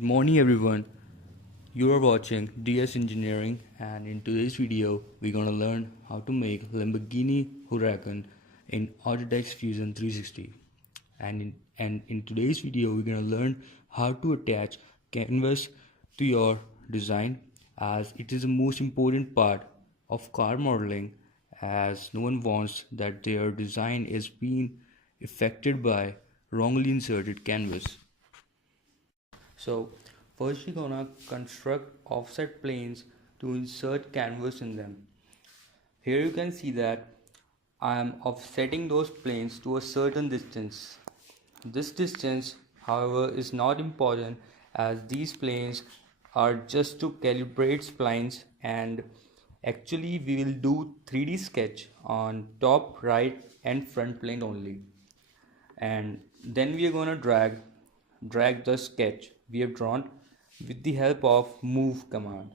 Good morning everyone. You are watching DS Engineering, and in today's video we're gonna learn how to make Lamborghini Huracan in Autodesk Fusion 360. And in today's video we're gonna learn how to attach canvas to your design, as it is the most important part of car modeling, as no one wants that their design is being affected by wrongly inserted canvas. So first we're gonna construct offset planes to insert canvas in them. Here you can see that I am offsetting those planes to a certain distance. This distance, however, is not important, as these planes are just to calibrate splines, and actually we will do 3D sketch on top, right and front plane only. And then we are going to drag the sketch we have drawn with the help of move command.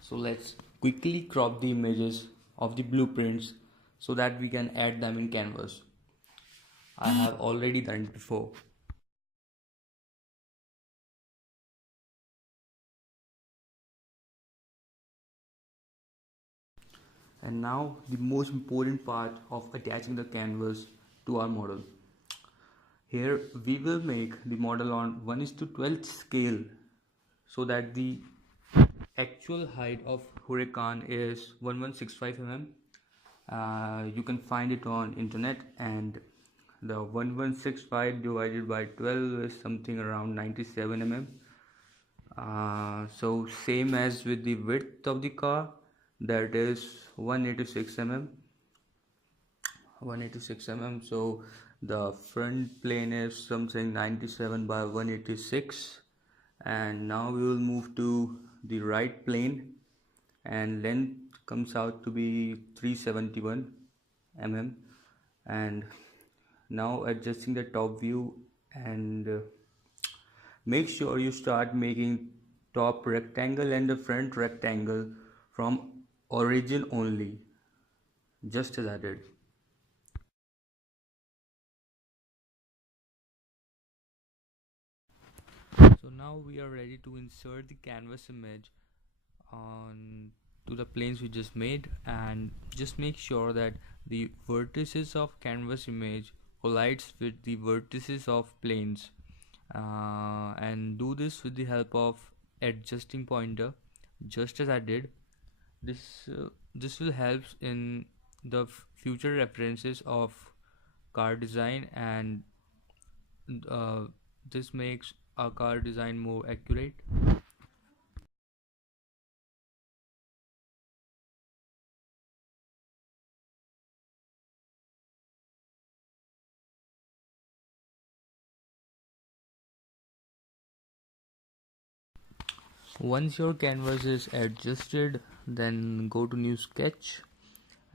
So let's quickly crop the images of the blueprints so that we can add them in canvas. I have already done it before. And now the most important part of attaching the canvas to our model. Here we will make the model on 1:12 scale, so that the actual height of Huracan is 1165 mm. You can find it on internet, and the 1165 divided by 12 is something around 97 mm. So same as with the width of the car, that is 186 mm. 186 mm. So the front plane is something 97 by 186, and now we will move to the right plane, and length comes out to be 371 mm. And now adjusting the top view, and make sure you start making top rectangle and the front rectangle from origin only, just as I did. So now we are ready to insert the canvas image on to the planes we just made, and just make sure that the vertices of canvas image collides with the vertices of planes, and do this with the help of adjusting pointer, just as I did. This will help in the future references of car design, and uh, this makes our car design more accurate. Once your canvas is adjusted, then go to new sketch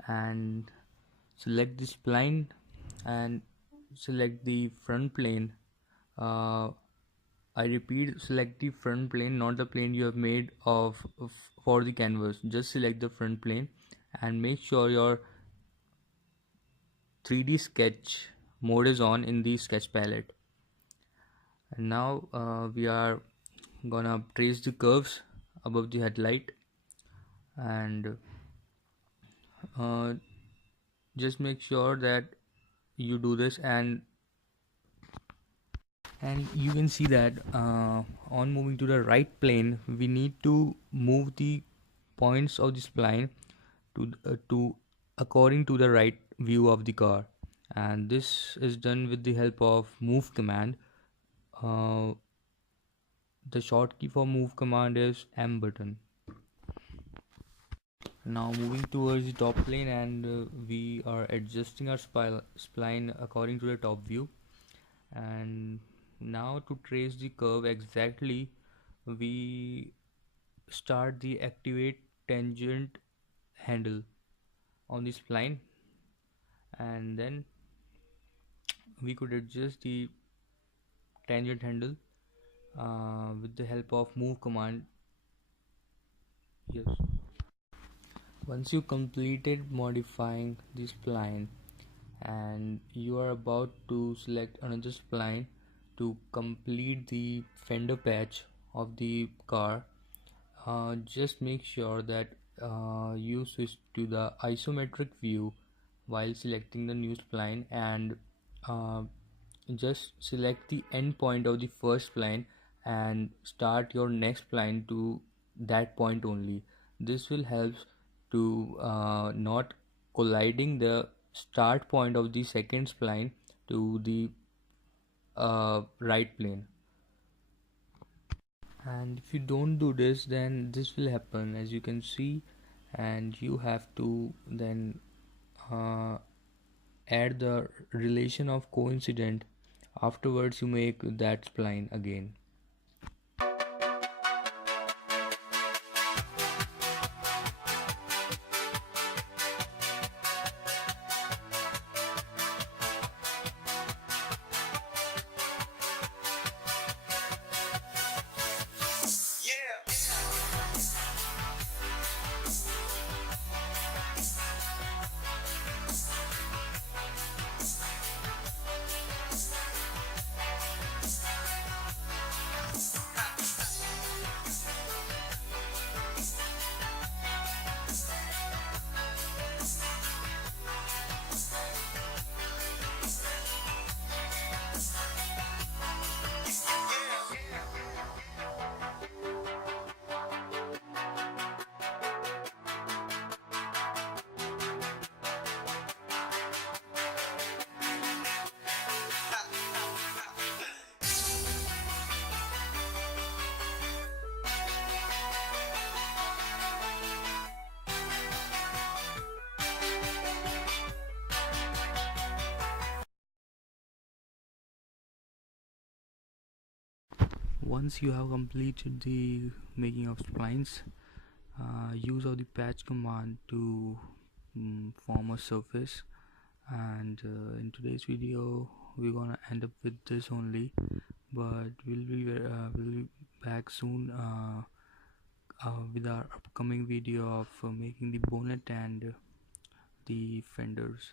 and select the spline and select the front plane. I repeat, select the front plane, not the plane you have made for the canvas. Just select the front plane and make sure your 3D sketch mode is on in the sketch palette. And now we are gonna trace the curves above the headlight, and uh, just make sure that you do this, and you can see that on moving to the right plane, we need to move the points of the spline to according to the right view of the car, and this is done with the help of move command. uh, the short key for move command is M button. Now moving towards the top plane, and we are adjusting our spline according to the top view. And now to trace the curve exactly, we start the activate tangent handle on the spline, and then we could adjust the tangent handle with the help of move command. Yes. Once you completed modifying the spline and you are about to select another spline, to complete the fender patch of the car, just make sure that you switch to the isometric view while selecting the new spline, and uh, just select the end point of the first spline and start your next spline to that point only. This will help to not colliding the start point of the second spline to the right plane. And if you don't do this, then this will happen, as you can see, and you have to then uh, add the relation of coincident. Afterwards you make that spline again. Once you have completed the making of splines, use of the patch command to form a surface. And in today's video we're gonna end up with this only, but we'll be back soon with our upcoming video of making the bonnet and the fenders.